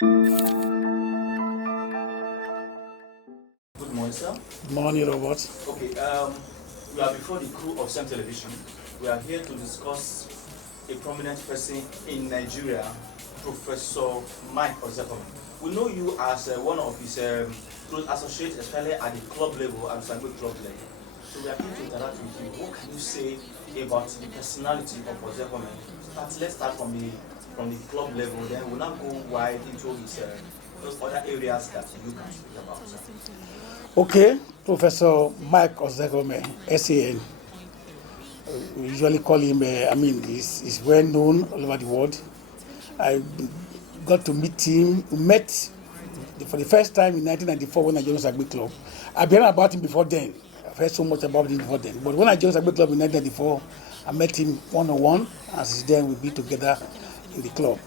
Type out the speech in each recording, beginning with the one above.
Good morning, sir. Good morning, Robert. Okay, we are before the crew of CEM Television. We are here to discuss a prominent person in Nigeria, Professor Mike Ozekhome. We know you as one of his close associates, especially at the club level, at the club level. So we are here to interact with you. What can you say about the personality of Ozekhome? Let's start from the club level, then we'll now go wide into his those other areas that you can speak about. Okay, Professor Mike Ozekhome, SEN. We usually call him, he's well known all over the world. I got to meet him. We met for the first time in 1994 when I joined Sagbe Club. I've heard about him before then. I've heard so much about him before then. But when I joined Sagbe Club in 1994, I met him one-on-one, and since then we've been together in the club.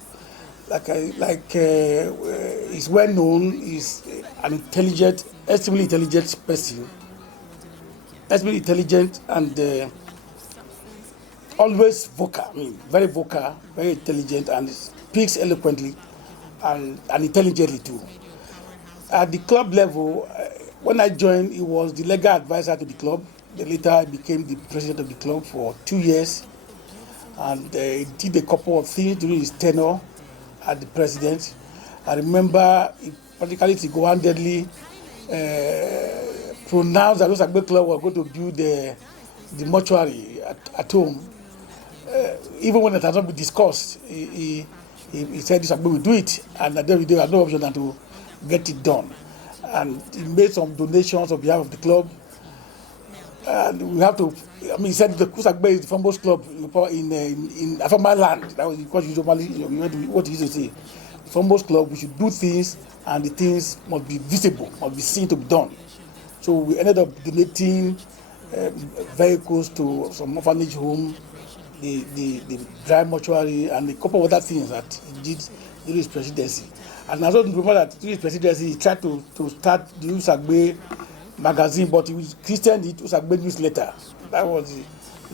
He's well known. He's an intelligent, extremely intelligent person. Extremely intelligent and always vocal. Very vocal, very intelligent, and speaks eloquently and intelligently too. At the club level, when I joined, he was the legal advisor to the club. Then later, I became the president of the club for 2 years, and he did a couple of things during his tenure as the president. I remember he practically single-handedly pronounced that Sagbe Club were going to build the mortuary at home. Even when it has not been discussed, he said Sagbe will do it, and at the end of the day, had no option than to get it done. And he made some donations on behalf of the club. And we have to, he said the Sagbe is the foremost club in Afama land. That was what he used to say. The foremost club, we should do things, and the things must be visible, must be seen to be done. So we ended up donating vehicles to some orphanage home, the dry mortuary, and a couple of other things that he did during his presidency. And I also remember that during his presidency, he tried to start the Sagbe magazine, but he was christened it Sagbe newsletter. That was the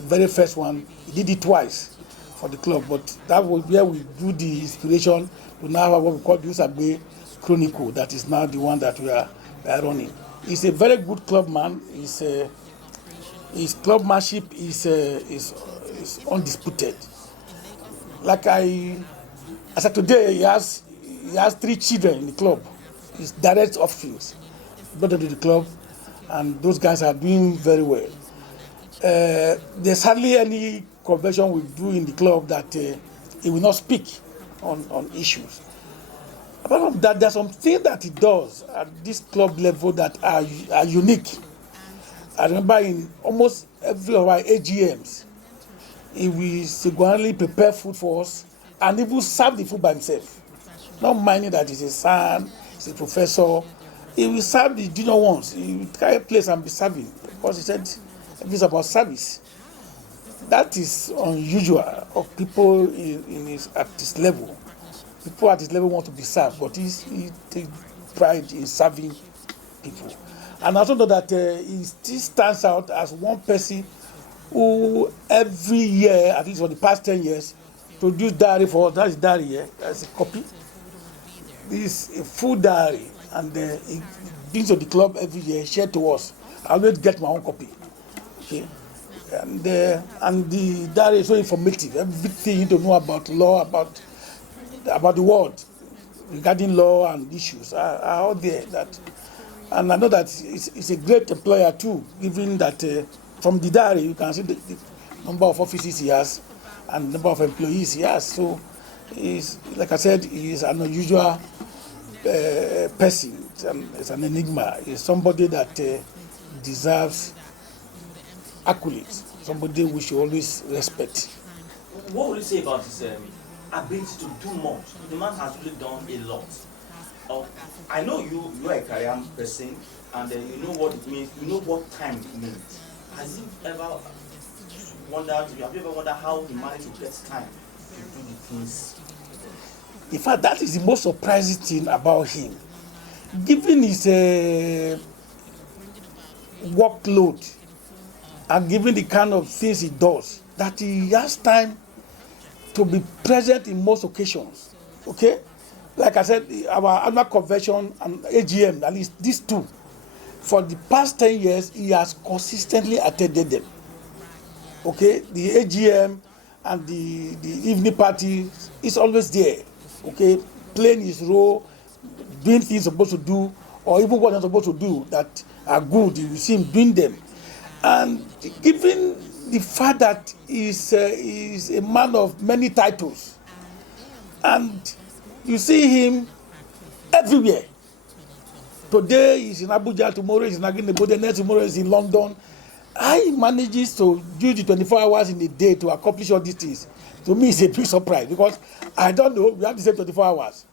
very first one. He did it twice for the club, but that was where we drew the inspiration to now have what we call the Sagbe Chronicle. That is now the one that we are running. He's a very good club man. His clubmanship is undisputed. As of today, he has 3 children in the club. He's direct offspring, brother to the club, and those guys are doing very well. There's hardly any convention we do in the club that he will not speak on issues. Apart from that, there are some things that he does at this club level that are unique. I remember in almost every of our AGMs, he will singularly prepare food for us and even serve the food by himself. Not minding that he's a son, he's a professor. He will serve the junior ones. He will carry a place and be serving, because he said it's about service. That is unusual of people at this level. People at his level want to be served, but he takes pride in serving people. And I also know that he still stands out as one person who every year, at least for the past 10 years, produce diary for us. That is diary here. That's a copy. This is a full diary, and he brings to the club every year, shared to us. I always get my own copy. Okay, and the diary is so informative. Everything you need to know about law, about the world, regarding law and issues are out there. And I know that it's a great employer too, given that from the diary you can see the number of offices he has and the number of employees he has. So, like I said, he is an unusual person. It's an enigma. He's somebody that deserves accolades, somebody we should always respect. What would you say about his ability to do much? The man has really done a lot. I know you are a career person, and you know what it means, you know what time it means. Have you ever wondered how he managed to get time to do the things? In fact, that is the most surprising thing about him. Given his workload and given the kind of things he does, that he has time to be present in most occasions. Okay? like I said, our annual convention and AGM, at least these two, for the past 10 years, he has consistently attended them. Okay, the AGM and the evening party is always there. Okay, playing his role, doing things he's supposed to do, or even what he's supposed to do that are good. You see him doing them, and given the fact that he's a man of many titles, and you see him everywhere. Today he's in Abuja, tomorrow he's in Aginebo, next tomorrow he's in London. How he manages to use the 24 hours in a day to accomplish all these things, to me, it's a big surprise, because I don't know, we have the same 24 hours.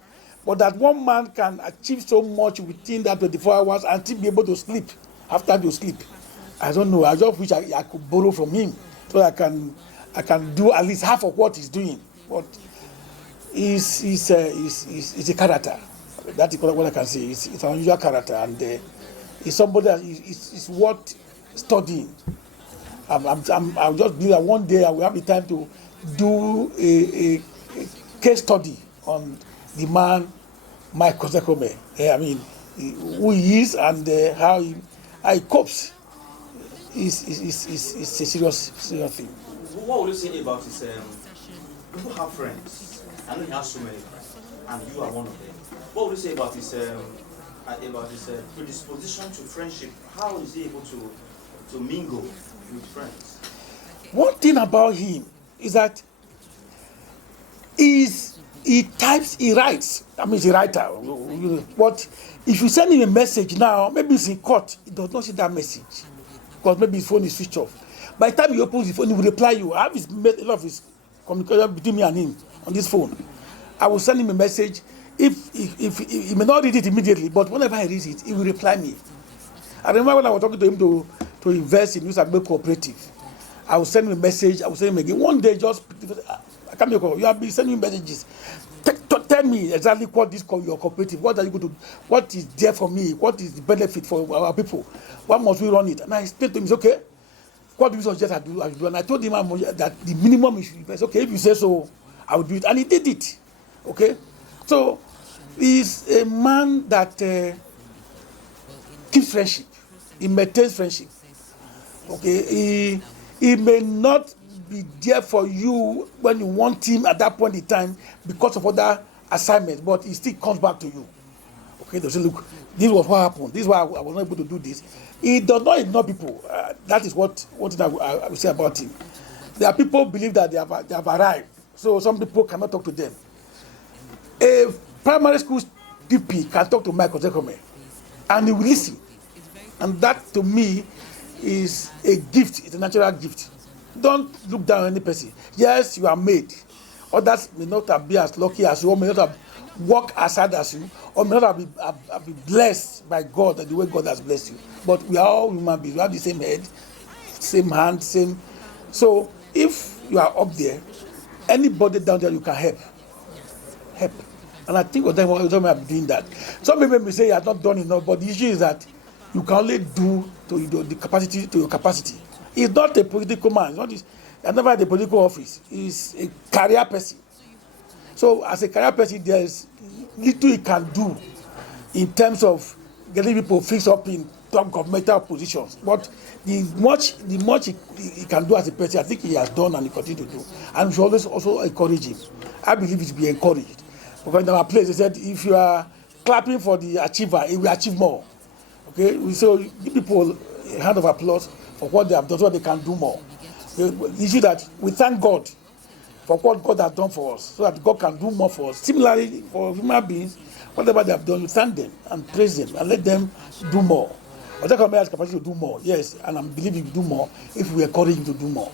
But that one man can achieve so much within that 24 hours and still be able to sleep after you sleep. I don't know. I just wish I could borrow from him so I can do at least half of what he's doing. But he's a character. That's what I can say. It's an unusual character, and he's somebody that is worth studying. I'll just believe that one day I will have the time to do a case study on the man Mike Ozekhome. I mean, who he is and how he copes. Is a serious thing. What would you say about his people have friends? I know he has so many friends, and you are one of them. What would you say about his predisposition to friendship? How is he able to mingle with friends? One thing about him is that he types, he writes. I mean, he's a writer. But if you send him a message now, maybe it's in court, he does not see that message, because maybe his phone is switched off. By the time he opens his phone, he will reply you. I have a lot of his communication between me and him on this phone. I will send him a message. If he may not read it immediately, but whenever he reads it, he will reply me. I remember when I was talking to him to invest in Akamiokhor Cooperative. I will send him a message. I will send him again. One day, just Akamiokhor, you have been sending me messages. Tell me exactly what is your cooperative. What are you going to do? What is there for me? What is the benefit for our people? Why must we run it? And I explained to him, it's okay. What do you suggest I do? And I told him that the minimum is invest. Okay, if you say so, I will do it. And he did it. Okay? So, he's a man that keeps friendship. He maintains friendship. Okay? He may not be there for you when you want him at that point in time because of other assignments, but he still comes back to you. Okay, they say, look, this was what happened. This is why I was not able to do this. He does not ignore people. That is what thing I will say about him. There are people who believe that they have arrived, so some people cannot talk to them. A primary school DP can talk to Mike Ozekhome, and he will listen. And that, to me, is a gift. It's a natural gift. Don't look down on any person. Yes, you are made. Others may not have been as lucky as you, or may not have worked as hard as you, or may not have been blessed by God the way God has blessed you. But we are all human beings. We have the same head, same hand, same. So if you are up there, anybody down there you can help. And I think Ozekhome have been doing that. Some people may say you have not done enough, but the issue is that you can only do to your capacity. He's not a political man. He's never had a political office. He's a career person. So as a career person, there's little he can do in terms of getting people fixed up in top governmental positions. But the much he can do as a person, I think he has done and he continues to do. And we should always also encourage him. I believe he should be encouraged. Because in our place, they said, if you are clapping for the achiever, he will achieve more. Okay, so give people a hand of applause for what they have done, so they can do more. The issue that we thank God for what God has done for us, so that God can do more for us. Similarly, for human beings, whatever they have done, we thank them and praise them and let them do more. Ozekhome has capacity to do more, yes, and I believe he will do more if we encourage him to do more.